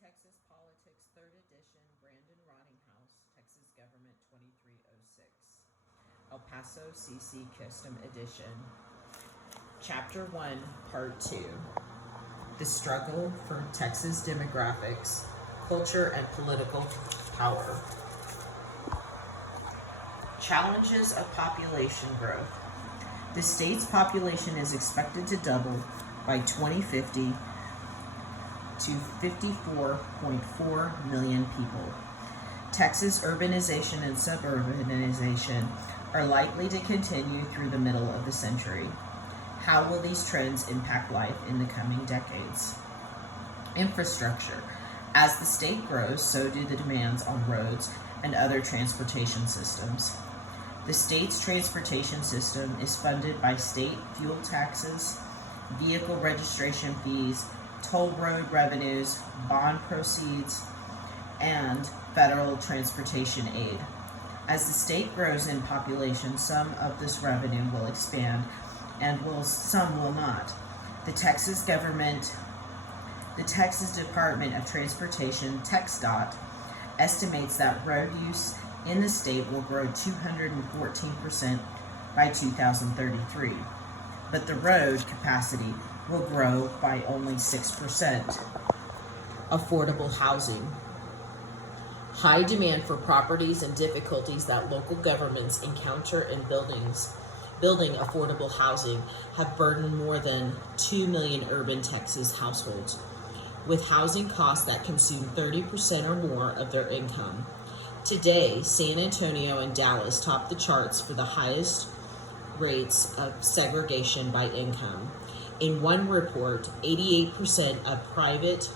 Texas Politics, 3rd edition, Brandon Rottinghaus, Texas Government 2306. El Paso CC Custom Edition. Chapter 1, Part 2. The Struggle for Texas Demographics, Culture and Political Power. Challenges of population growth. The state's population is expected to double by 2050 to 54.4 million people. Texas urbanization and suburbanization are likely to continue through the middle of the century. How will these trends impact life in the coming decades? Infrastructure. As the state grows, so do the demands on roads and other transportation systems. The state's transportation system is funded by state fuel taxes, vehicle registration fees, toll road revenues, bond proceeds, and federal transportation aid. As the state grows in population, some of this revenue will expand and some will not. The Texas Department of Transportation, TxDOT, estimates that road use in the state will grow 214% by 2033, but the road capacity will grow by only 6%. Affordable housing. High demand for properties and difficulties that local governments encounter in building affordable housing have burdened more than 2 million urban Texas households, with housing costs that consume 30% or more of their income. Today, San Antonio and Dallas top the charts for the highest rates of segregation by income. In one report, 88% of private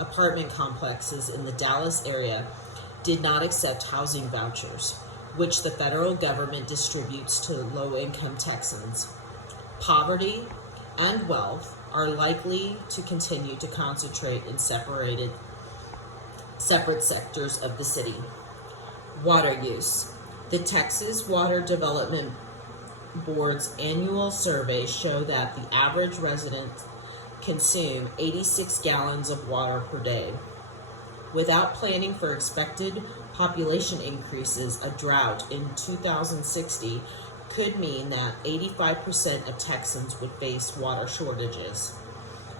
apartment complexes in the Dallas area did not accept housing vouchers, which the federal government distributes to low-income Texans. Poverty and wealth are likely to continue to concentrate in separate sectors of the city. Water use. The Texas Water Development Board's annual surveys show that the average resident consume 86 gallons of water per day. Without planning for expected population increases, a drought in 2060 could mean that 85% of Texans would face water shortages.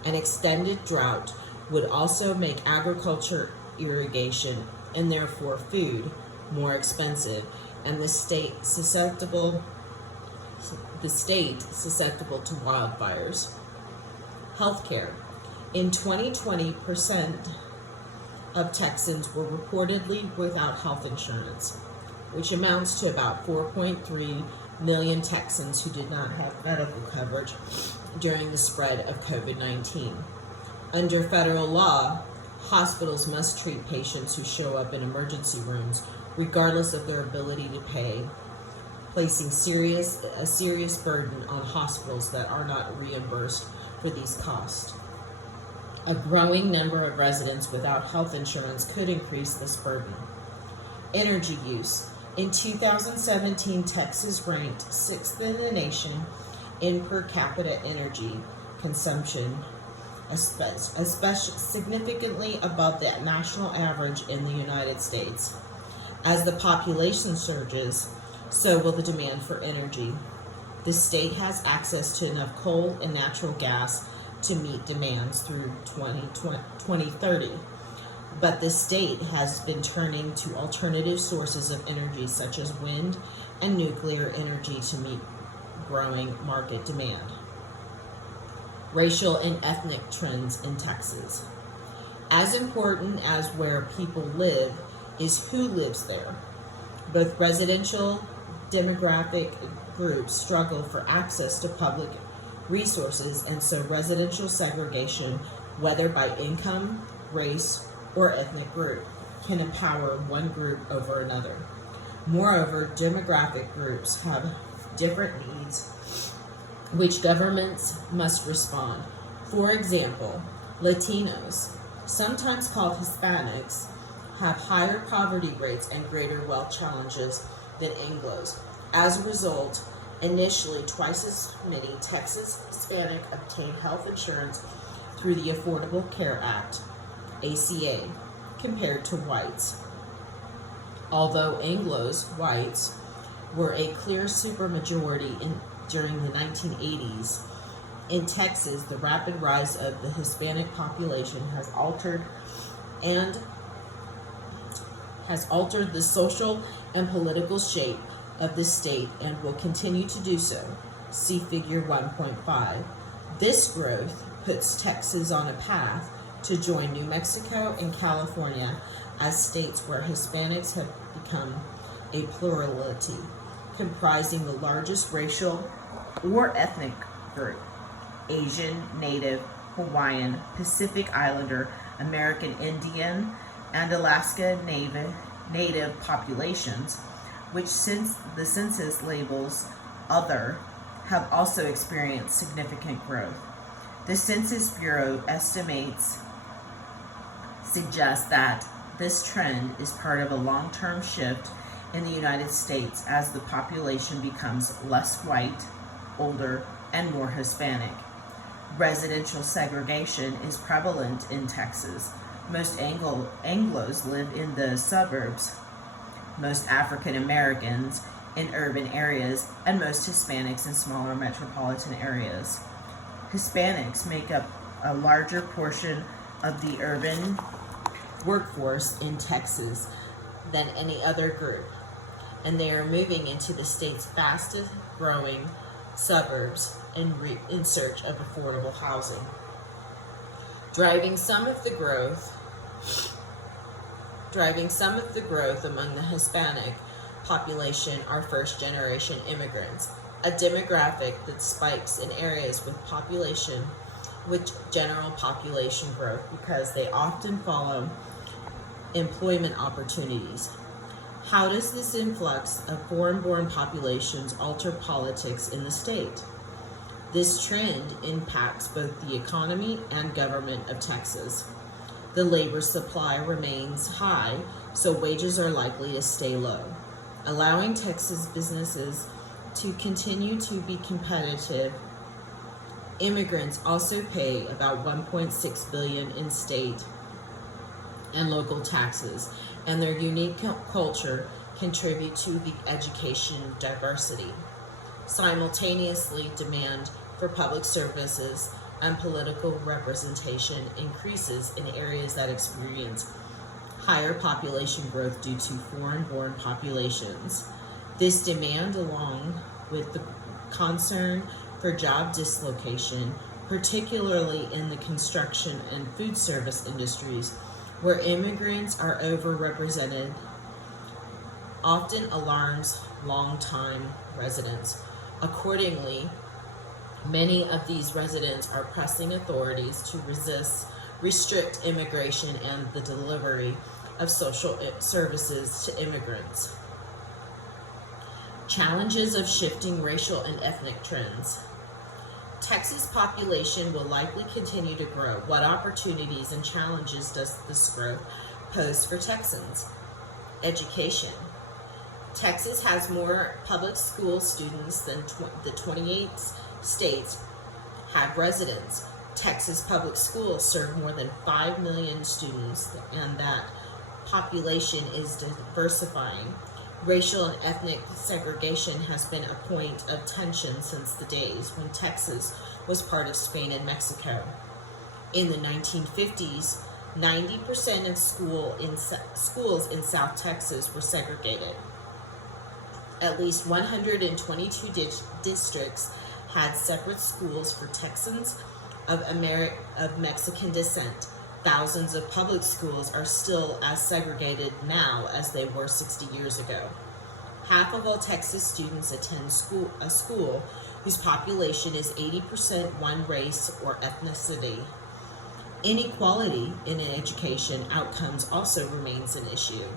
An extended drought would also make agriculture, irrigation, and therefore food more expensive, and the state susceptible to wildfires. Healthcare. In 2020, percent of Texans were reportedly without health insurance, which amounts to about 4.3 million Texans who did not have medical coverage during the spread of COVID-19. Under federal law, hospitals must treat patients who show up in emergency rooms regardless of their ability to pay, placing a serious burden on hospitals that are not reimbursed for these costs. A growing number of residents without health insurance could increase this burden. Energy use. In 2017, Texas ranked 6th in the nation in per capita energy consumption, especially significantly above the national average in the United States. As the population surges, so will the demand for energy. The state has access to enough coal and natural gas to meet demands through 2030, but the state has been turning to alternative sources of energy such as wind and nuclear energy to meet growing market demand. Racial and ethnic trends in Texas. As important as where people live is who lives there. Both residential demographic groups struggle for access to public resources, and so residential segregation, whether by income, race, or ethnic group, can empower one group over another. Moreover, demographic groups have different needs which governments must respond. For example, Latinos, sometimes called Hispanics, have higher poverty rates and greater wealth challenges than Anglos. As a result, initially twice as many Texas Hispanic obtain health insurance through the Affordable Care Act. ACA, compared to whites. Although Anglos, whites, were a clear supermajority during the 1980s, in Texas, the rapid rise of the Hispanic population has altered the social and political shape of the state and will continue to do so. See Figure 1.5. This growth puts Texas on a path to join New Mexico and California as states where Hispanics have become a plurality, comprising the largest racial or ethnic group: Asian, Native, Hawaiian, Pacific Islander, American Indian, and Alaska Native populations, which since the census labels other, have also experienced significant growth. The Census Bureau estimates suggest that this trend is part of a long-term shift in the United States as the population becomes less white, older, and more Hispanic. Residential segregation is prevalent in Texas. Most Anglos live in the suburbs, most African Americans in urban areas, and most Hispanics in smaller metropolitan areas. Hispanics make up a larger portion of the urban workforce in Texas than any other group, and they are moving into the state's fastest growing suburbs in search of affordable housing. Driving some of the growth among the Hispanic population are first-generation immigrants, a demographic that spikes in areas with general population growth because they often follow employment opportunities. How does this influx of foreign-born populations alter politics in the state? This trend impacts both the economy and government of Texas. The labor supply remains high, so wages are likely to stay low, allowing Texas businesses to continue to be competitive. Immigrants also pay about $1.6 billion in state and local taxes, and their unique culture contribute to the education diversity. Simultaneously, demand for public services and political representation increases in areas that experience higher population growth due to foreign-born populations. This demand, along with the concern for job dislocation, particularly in the construction and food service industries, where immigrants are overrepresented, often alarms longtime residents. Accordingly, many of these residents are pressing authorities to restrict immigration and the delivery of social services to immigrants. Challenges of shifting racial and ethnic trends. Texas population will likely continue to grow. What opportunities and challenges does this growth pose for Texans? Education. Texas has more public school students than the 28 states have residents. Texas public schools serve more than 5 million students, and that population is diversifying. Racial and ethnic segregation has been a point of tension since the days when Texas was part of Spain and Mexico. In the 1950s, 90% of schools in South Texas were segregated. At least 122 districts had separate schools for Texans of Mexican descent. Thousands of public schools are still as segregated now as they were 60 years ago. Half of all Texas students attend a school whose population is 80% one race or ethnicity. Inequality in education outcomes also remains an issue.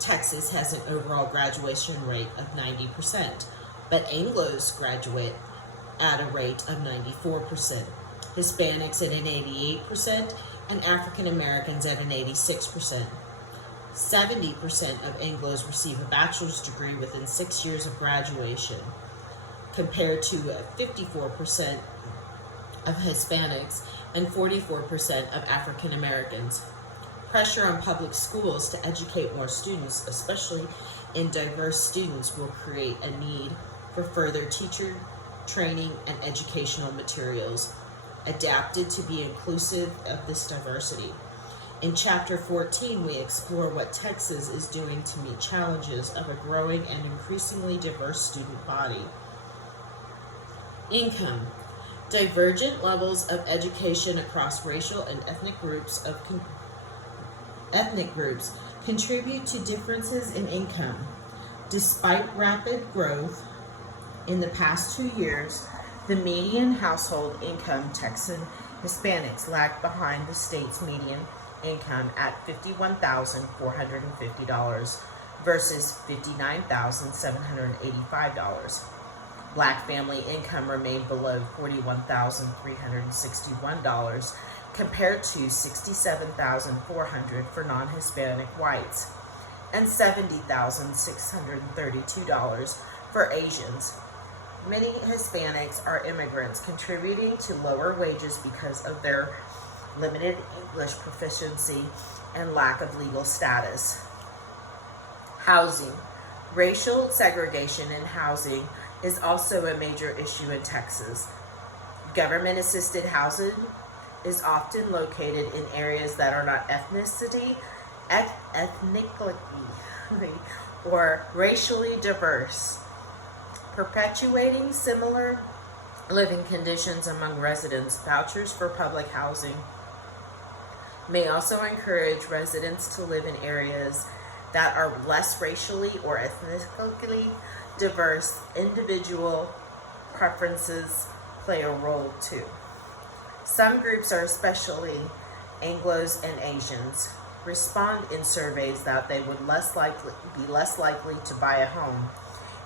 Texas has an overall graduation rate of 90%, but Anglos graduate at a rate of 94%, Hispanics at an 88%, and African Americans at an 86%. 70% of Anglos receive a bachelor's degree within 6 years of graduation, compared to 54% of Hispanics and 44% of African Americans. Pressure on public schools to educate more students, especially in diverse students, will create a need for further teacher training and educational materials adapted to be inclusive of this diversity. In Chapter 14, we explore what Texas is doing to meet challenges of a growing and increasingly diverse student body. Income. Divergent levels of education across racial and ethnic groups contribute to differences in income. Despite rapid growth in the past 2 years, the median household income Texan Hispanics lagged behind the state's median income at $51,450 versus $59,785. Black family income remained below $41,361 compared to $67,400 for non-Hispanic whites and $70,632 for Asians. Many Hispanics are immigrants, contributing to lower wages because of their limited English proficiency and lack of legal status. Housing. Racial segregation in housing is also a major issue in Texas. Government-assisted housing is often located in areas that are not ethnically or racially diverse, perpetuating similar living conditions among residents. Vouchers for public housing may also encourage residents to live in areas that are less racially or ethnically diverse. Individual preferences play a role too. Some groups, are especially Anglos and Asians, respond in surveys that they would be less likely to buy a home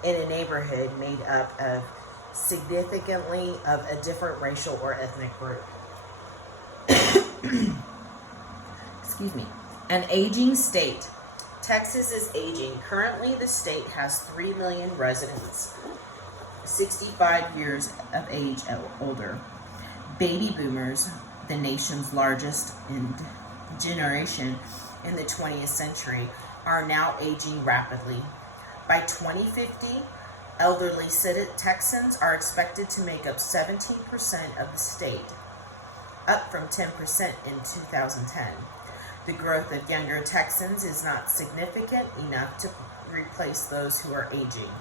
in a neighborhood made up of significantly of a different racial or ethnic group. Excuse me. An aging state. Texas is aging. Currently, the state has 3 million residents, 65 years of age and older. Baby boomers, the nation's largest generation in the 20th century, are now aging rapidly. By 2050, elderly Texans are expected to make up 17% of the state, up from 10% in 2010. The growth of younger Texans is not significant enough to replace those who are aging.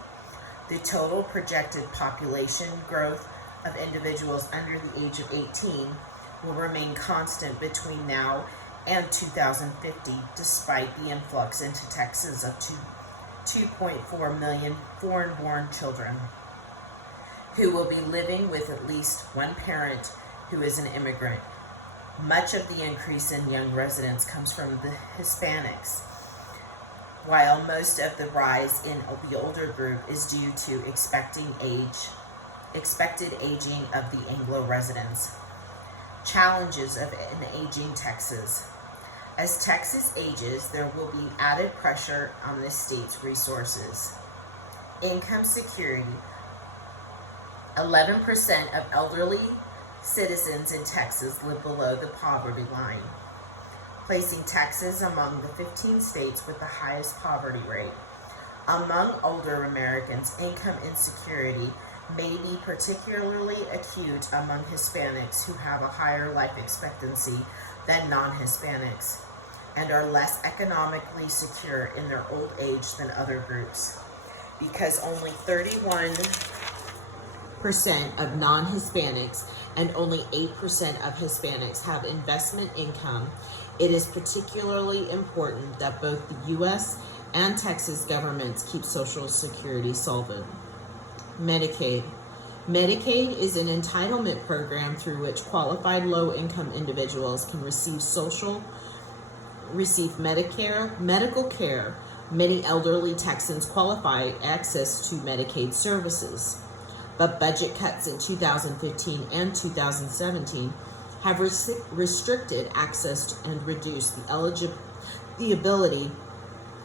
The total projected population growth of individuals under the age of 18 will remain constant between now and 2050, despite the influx into Texas of 2.4 million foreign-born children who will be living with at least one parent who is an immigrant. Much of the increase in young residents comes from the Hispanics, while most of the rise in the older group is due to expected aging of the Anglo residents. Challenges of an aging Texas. As Texas ages, there will be added pressure on the state's resources. Income security. 11% of elderly citizens in Texas live below the poverty line, placing Texas among the 15 states with the highest poverty rate. Among older Americans, income insecurity may be particularly acute among Hispanics who have a higher life expectancy than non-Hispanics and are less economically secure in their old age than other groups. Because only 31% of non-Hispanics and only 8% of Hispanics have investment income, it is particularly important that both the U.S. and Texas governments keep Social Security solvent. Medicaid. Medicaid is an entitlement program through which qualified low-income individuals can receive Medicare, medical care. Many elderly Texans qualify access to Medicaid services, but budget cuts in 2015 and 2017 have restricted access and reduced the ability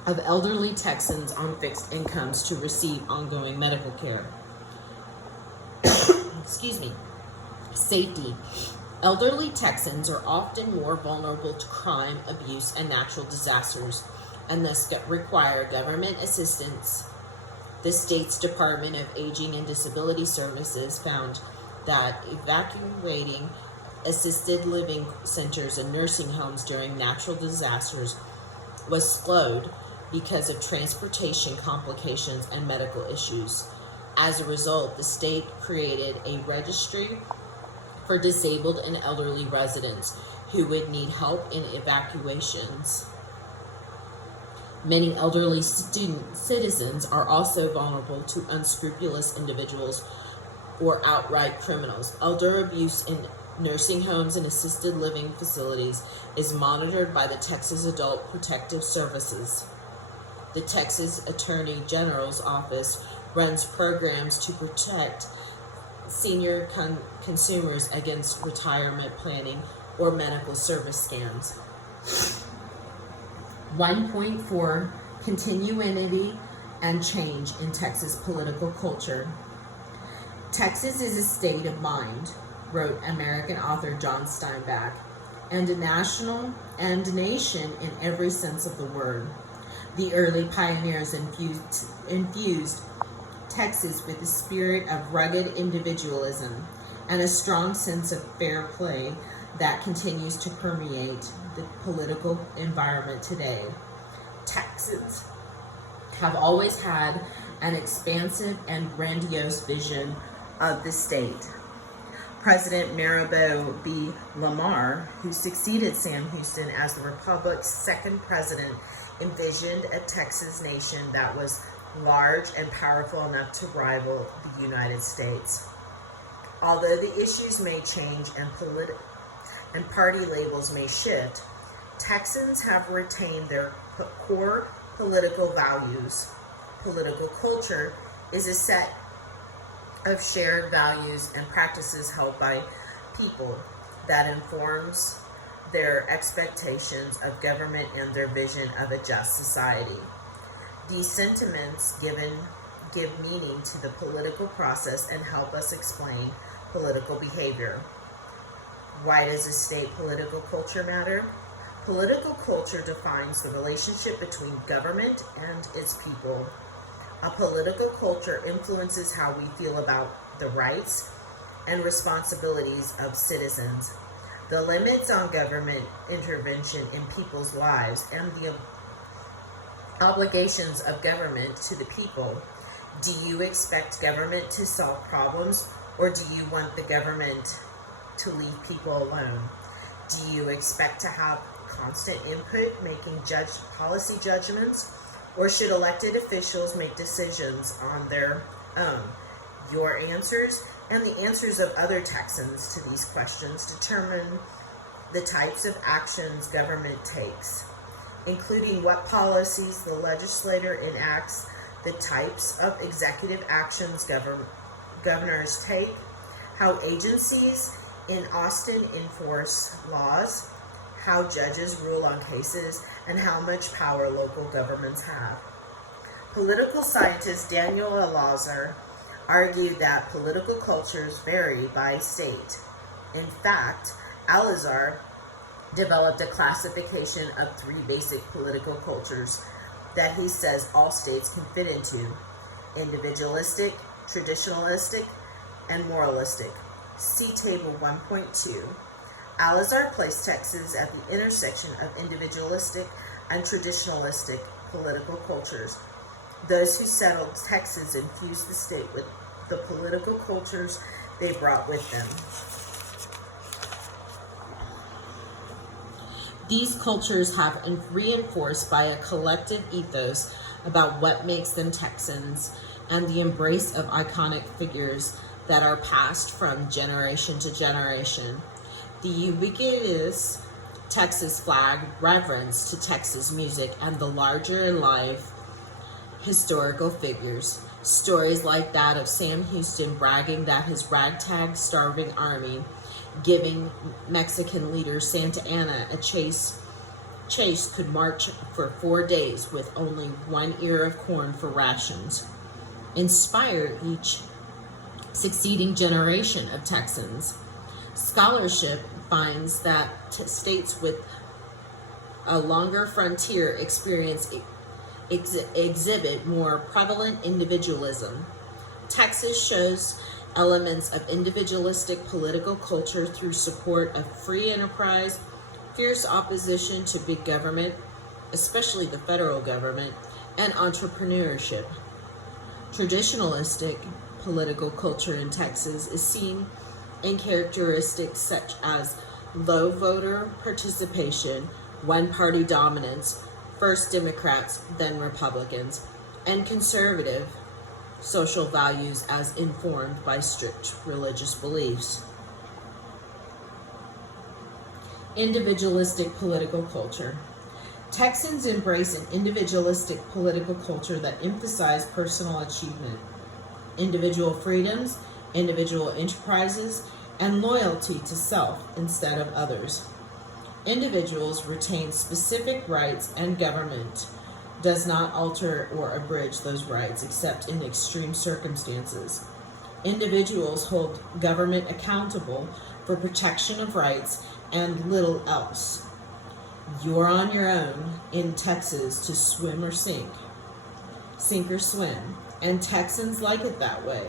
of elderly Texans on fixed incomes to receive ongoing medical care. Excuse me. Safety. Elderly Texans are often more vulnerable to crime, abuse, and natural disasters, and thus require government assistance. The state's Department of Aging and Disability Services found that evacuating assisted living centers and nursing homes during natural disasters was slowed because of transportation complications and medical issues. As a result, the state created a registry for disabled and elderly residents who would need help in evacuations. Many elderly citizens are also vulnerable to unscrupulous individuals or outright criminals. Elder abuse in nursing homes and assisted living facilities is monitored by the Texas Adult Protective Services. The Texas Attorney General's office runs programs to protect senior consumers against retirement planning or medical service scams. 1.4 Continuity and change in Texas political culture. Texas is a state of mind, wrote American author John Steinbeck, and a nation in every sense of the word. The early pioneers infused Texas with a spirit of rugged individualism and a strong sense of fair play that continues to permeate the political environment today. Texans have always had an expansive and grandiose vision of the state. President Maribel B. Lamar, who succeeded Sam Houston as the Republic's second president, envisioned a Texas nation that was large and powerful enough to rival the United States. Although the issues may change and party labels may shift, Texans have retained their core political values. Political culture is a set of shared values and practices held by people that informs their expectations of government and their vision of a just society. These sentiments give meaning to the political process and help us explain political behavior. Why does a state political culture matter? Political culture defines the relationship between government and its people. A political culture influences how we feel about the rights and responsibilities of citizens, the limits on government intervention in people's lives, and the obligations of government to the people. Do you expect government to solve problems, or do you want the government to leave people alone? Do you expect to have constant input making policy judgments, or should elected officials make decisions on their own? Your answers and the answers of other Texans to these questions determine the types of actions government takes, including what policies the legislator enacts, the types of executive actions governors take, how agencies in Austin enforce laws, how judges rule on cases, and how much power local governments have. Political scientist Daniel Alazar argued that political cultures vary by state. In fact, Alazar developed a classification of 3 basic political cultures that he says all states can fit into: individualistic, traditionalistic, and moralistic. See Table 1.2. Alazar placed Texas at the intersection of individualistic and traditionalistic political cultures. Those who settled Texas infused the state with the political cultures they brought with them. These cultures have been reinforced by a collective ethos about what makes them Texans and the embrace of iconic figures that are passed from generation to generation. The ubiquitous Texas flag, reverence to Texas music, and the larger-in-life historical figures. Stories like that of Sam Houston bragging that his ragtag starving army giving Mexican leader Santa Anna a chase could march for 4 days with only 1 ear of corn for rations, inspire each succeeding generation of Texans. Scholarship finds that states with a longer frontier exhibit more prevalent individualism. Texas shows elements of individualistic political culture through support of free enterprise, fierce opposition to big government, especially the federal government, and entrepreneurship. Traditionalistic political culture in Texas is seen in characteristics such as low voter participation, one-party dominance, first Democrats, then Republicans, and conservative social values as informed by strict religious beliefs. Individualistic political culture. Texans embrace an individualistic political culture that emphasizes personal achievement, individual freedoms, individual enterprises, and loyalty to self instead of others. Individuals retain specific rights, and government does not alter or abridge those rights except in extreme circumstances. Individuals hold government accountable for protection of rights and little else. You're on your own in Texas to swim or sink or swim, and Texans like it that way.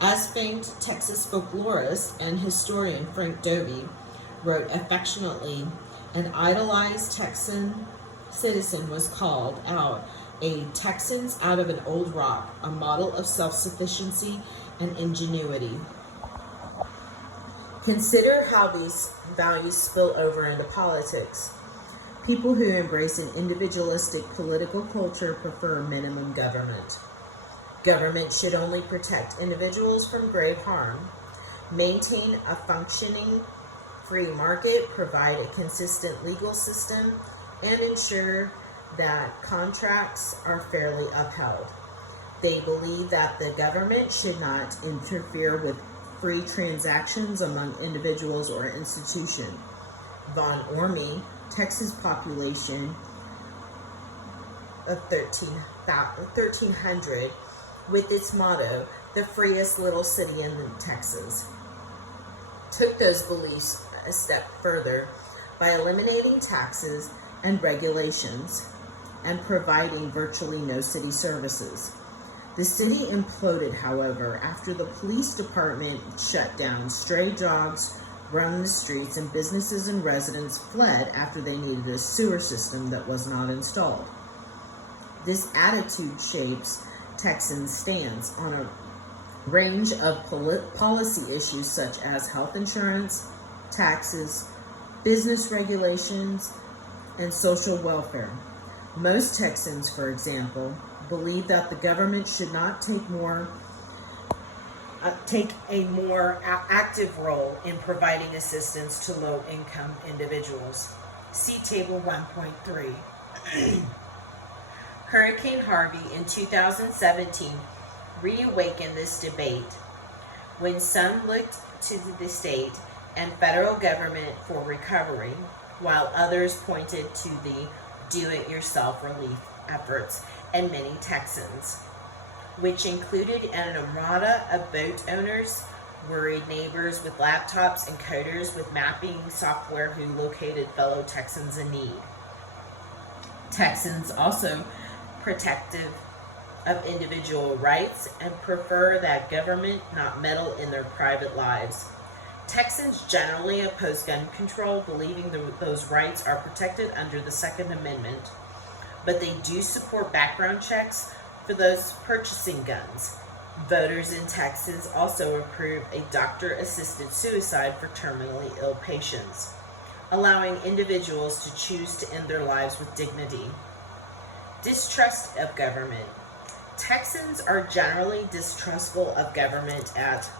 As famed Texas folklorist and historian Frank Dovey wrote affectionately, an idolized Texan citizen was called out a Texans out of an old rock, a model of self-sufficiency and ingenuity. Consider how these values spill over into politics. People who embrace an individualistic political culture prefer minimum government. Government should only protect individuals from grave harm, maintain a functioning free market, provide a consistent legal system, and ensure that contracts are fairly upheld. They believe that the government should not interfere with free transactions among individuals or institutions. Von Ormy, Texas population of 1,300, with its motto, the freest little city in Texas, took those beliefs a step further by eliminating taxes and regulations and providing virtually no city services. The city imploded, however, after the police department shut down. Stray dogs roamed the streets, and businesses and residents fled after they needed a sewer system that was not installed. This attitude shapes Texans' stance on a range of policy issues such as health insurance, taxes, business regulations, and social welfare. Most Texans, for example, believe that the government should not take a more active role in providing assistance to low-income individuals. See Table 1.3. Hurricane Harvey in 2017 reawakened this debate when some looked to the state and federal government for recovery, while others pointed to the do-it-yourself relief efforts in many Texans, which included an armada of boat owners, worried neighbors with laptops, and coders with mapping software who located fellow Texans in need. Texans also protective of individual rights and prefer that government not meddle in their private lives. Texans generally oppose gun control, believing those rights are protected under the Second Amendment, but they do support background checks for those purchasing guns. Voters in Texas also approve a doctor-assisted suicide for terminally ill patients, allowing individuals to choose to end their lives with dignity. Distrust of government. Texans are generally distrustful of government at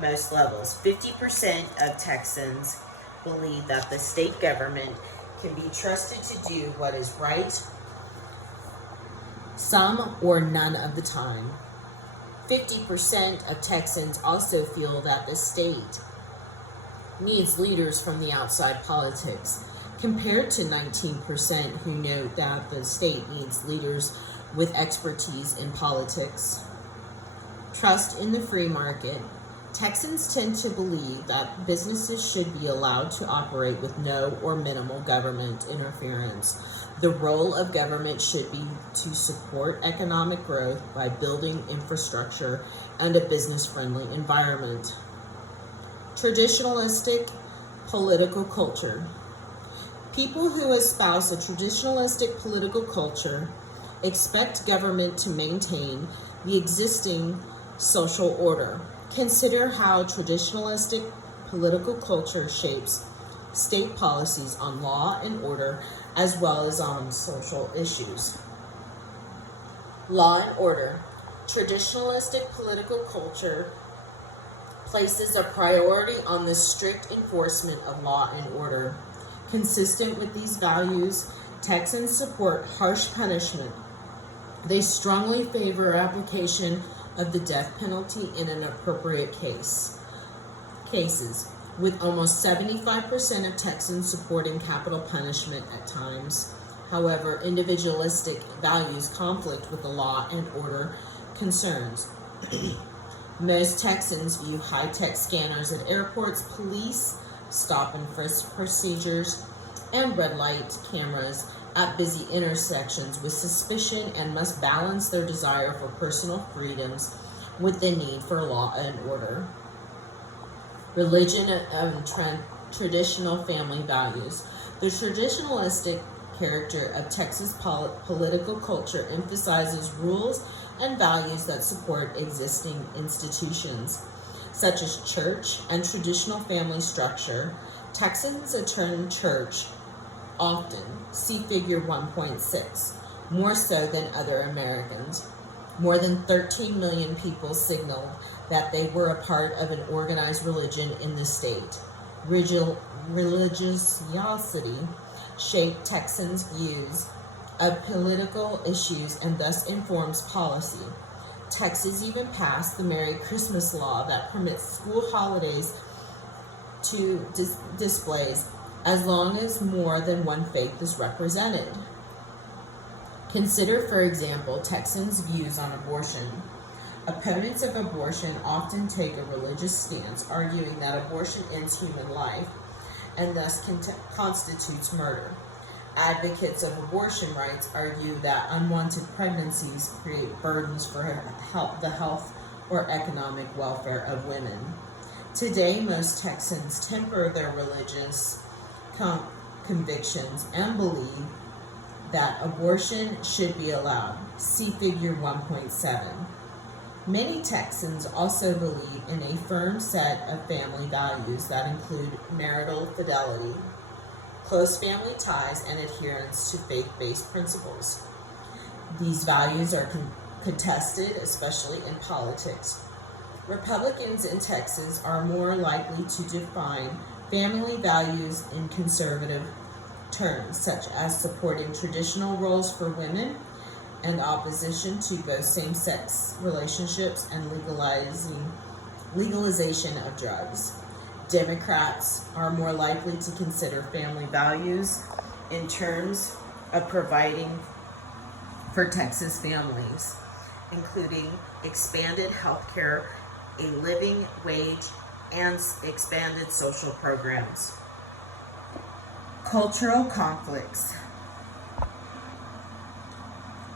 most levels. 50% of Texans believe that the state government can be trusted to do what is right some or none of the time. 50% of Texans also feel that the state needs leaders from the outside politics, compared to 19% who note that the state needs leaders with expertise in politics. Trust in the free market. Texans tend to believe that businesses should be allowed to operate with no or minimal government interference. The role of government should be to support economic growth by building infrastructure and a business-friendly environment. Traditionalistic political culture. People who espouse a traditionalistic political culture expect government to maintain the existing social order. Consider how traditionalistic political culture shapes state policies on law and order as well as on social issues. Law and order. Traditionalistic political culture places a priority on the strict enforcement of law and order. Consistent with these values, Texans support harsh punishment. They strongly favor application of the death penalty in an appropriate cases, with almost 75% of Texans supporting capital punishment at times. However, individualistic values conflict with the law and order concerns. Most Texans view high-tech scanners at airports, police stop and frisk procedures, and red light cameras at busy intersections with suspicion and must balance their desire for personal freedoms with the need for law and order. Religion and traditional family values. The traditionalistic character of Texas political culture emphasizes rules and values that support existing institutions, such as church and traditional family structure. Texans attend church often, see figure 1.6, more so than other Americans. More than 13 million people signaled that they were a part of an organized religion in the state. Religiosity shaped Texans' views of political issues and thus informs policy. Texas even passed the Merry Christmas law that permits school holidays to displays as long as more than one faith is represented. Consider, for example, Texans' views on abortion. Opponents of abortion often take a religious stance, arguing that abortion ends human life and thus constitutes murder. Advocates of abortion rights argue that unwanted pregnancies create burdens for the health or economic welfare of women. Today, most Texans temper their religious convictions and believe that abortion should be allowed. See figure 1.7. Many Texans also believe in a firm set of family values that include marital fidelity, close family ties, and adherence to faith-based principles. These values are contested, especially in politics. Republicans in Texas are more likely to define family values in conservative terms, such as supporting traditional roles for women and opposition to both same-sex relationships and legalization of drugs. Democrats are more likely to consider family values in terms of providing for Texas families, including expanded health care, a living wage, and expanded social programs. Cultural conflicts.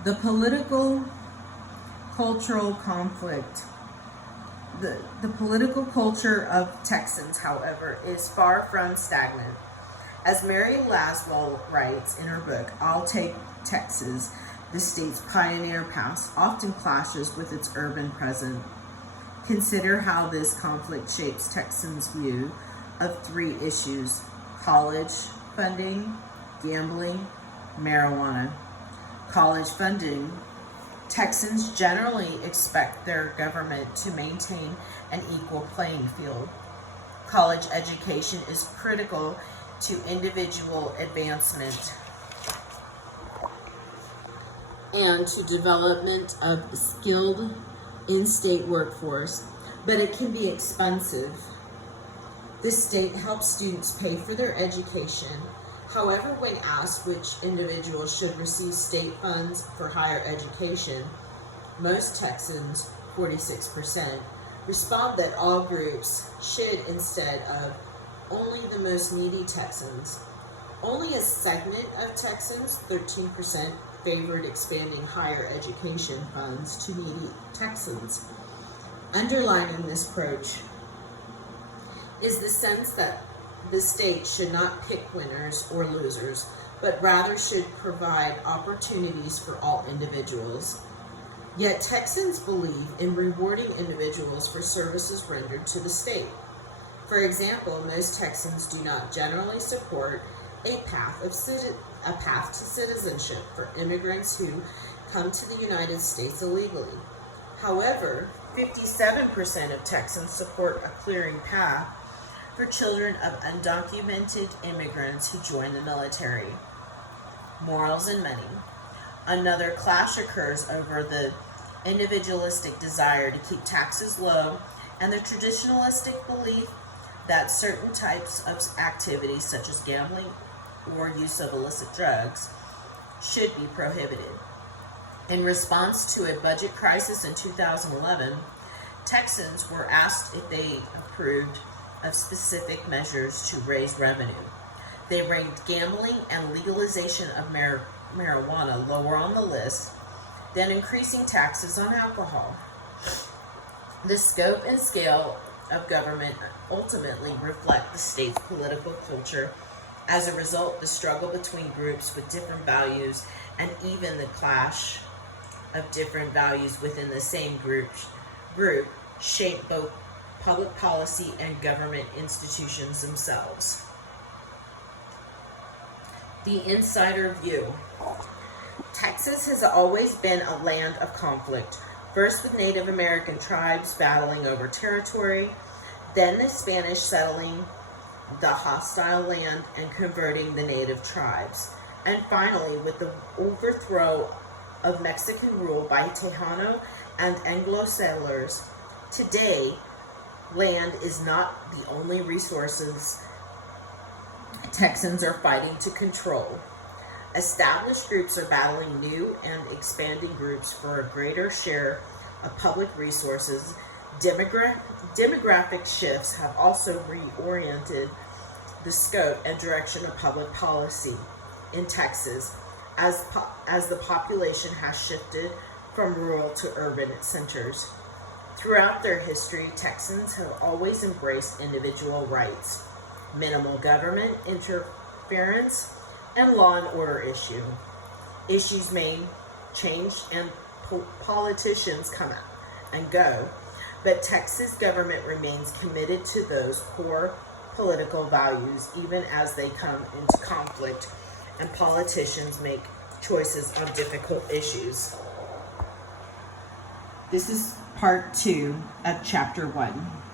The political-cultural conflict. The political culture of Texans, however, is far from stagnant. As Mary Laswell writes in her book, I'll Take Texas, the state's pioneer past often clashes with its urban present. Consider how this conflict shapes Texans' view of three issues: college funding, gambling, marijuana. College funding. Texans generally expect their government to maintain an equal playing field. College education is critical to individual advancement and to development of skilled in-state workforce, but it can be expensive. The state helps students pay for their education. However, when asked which individuals should receive state funds for higher education, most Texans, 46%, respond that all groups should, instead of only the most needy Texans, only a segment of Texans, 13%, favored expanding higher education funds to needy Texans. Underlining this approach is the sense that the state should not pick winners or losers, but rather should provide opportunities for all individuals. Yet Texans believe in rewarding individuals for services rendered to the state. For example, most Texans do not generally support a path to citizenship for immigrants who come to the United States illegally. However, 57% of Texans support a clearing path for children of undocumented immigrants who join the military. Morals and money. Another clash occurs over the individualistic desire to keep taxes low and the traditionalistic belief that certain types of activities such as gambling or use of illicit drugs should be prohibited. In response to a budget crisis in 2011, Texans were asked if they approved of specific measures to raise revenue. They ranked gambling and legalization of marijuana lower on the list than increasing taxes on alcohol. The scope and scale of government ultimately reflect the state's political culture. As a result, the struggle between groups with different values and even the clash of different values within the same group shape both public policy and government institutions themselves. The insider view. Texas has always been a land of conflict, first with Native American tribes battling over territory, then the Spanish settling the hostile land and converting the native tribes, and finally with the overthrow of Mexican rule by Tejano and Anglo settlers. Today, land is not the only resources Texans are fighting to control. Established groups are battling new and expanding groups for a greater share of public resources. Demographic shifts have also reoriented the scope and direction of public policy in Texas as the population has shifted from rural to urban centers. Throughout their history, Texans have always embraced individual rights, minimal government interference, and law and order issues may change and politicians come and go, but Texas government remains committed to those core political values even as they come into conflict and politicians make choices on difficult issues. This is part 2 of chapter 1.